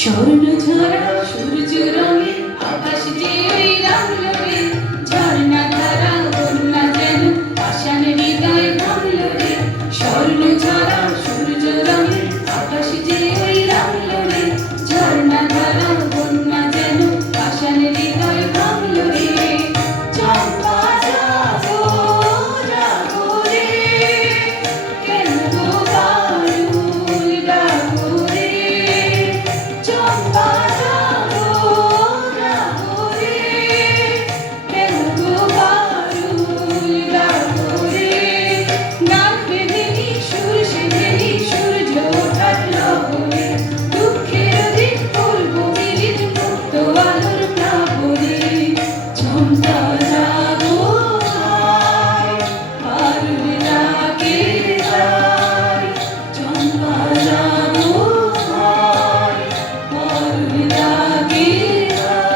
স্বর্ণ ঝরা সূর্য রঙে আকাশ যে ওই রাঙলো রে, ঝর্ণা ধারা বন্যা যেন পাষাণ হৃদয় ভাঙলো রে। স্বর্ণ ঝরা সূর্য রঙে আকাশ যে ওই রাঙলো রে, ঝর্ণা ধারা বন্যা যেন পাষাণ হৃদয় ভাঙলো রে। চম্পা জাগো জাগো রে, কেন গো বায়ুর ডাকো রে। চম্পা জাগো জাগো রে, কেন গো বায়ুর ডাকো রে। গান বেঁধেনি সুর সেধেনি সূর্য ওঠার লহরে, দুঃখের দিন পূর্ব মিলিত মুক্ত আলোর প্লাবনে। চম্পা জাগো আয়, বায়ুর ডাকে যায়। চম্পা জাগো আয়, বায়ুর ডাকে যায়।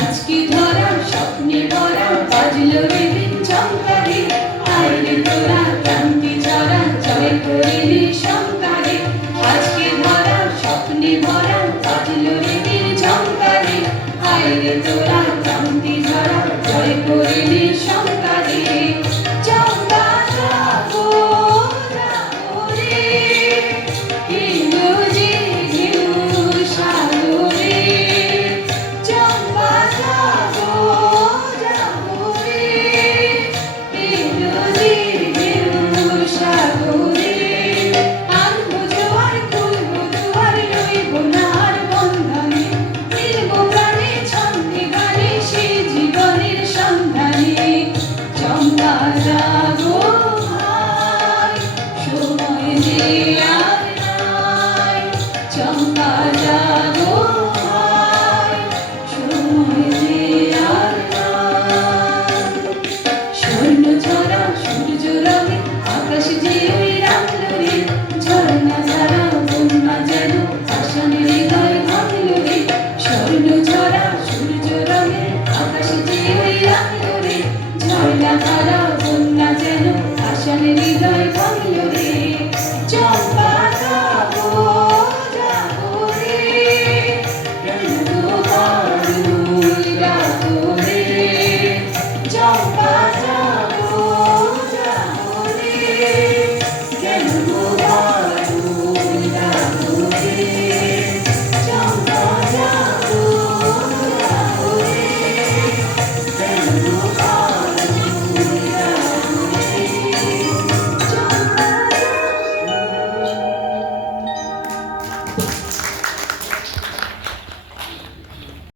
আজকে ধরা স্বপ্নে ভরা বাজলো রে দিন চমকারে, আইরে তোরা ক্রান্তি ঝরা জয় করে নে শঙ্কারে। আজকে ধরা স্বপ্নে ভরা বাজলো রে দিন চমকারে, আইরে তোরা ক্রান্তি ঝরা জয় করে নে শঙ্কারে। চম্পা জাগো জাগো রে, এলো যে ঢেউ সাগরে। চম্পা জাগো জাগো রে, এলো যে ঢেউ সাগরে। আনবো জোয়ার তুলবো জোয়ার, রইব না আর বন্ধনে, মিলবো প্রাণে ছন্দে গানে সে জীবনের সন্ধানে। চম্পা জাগো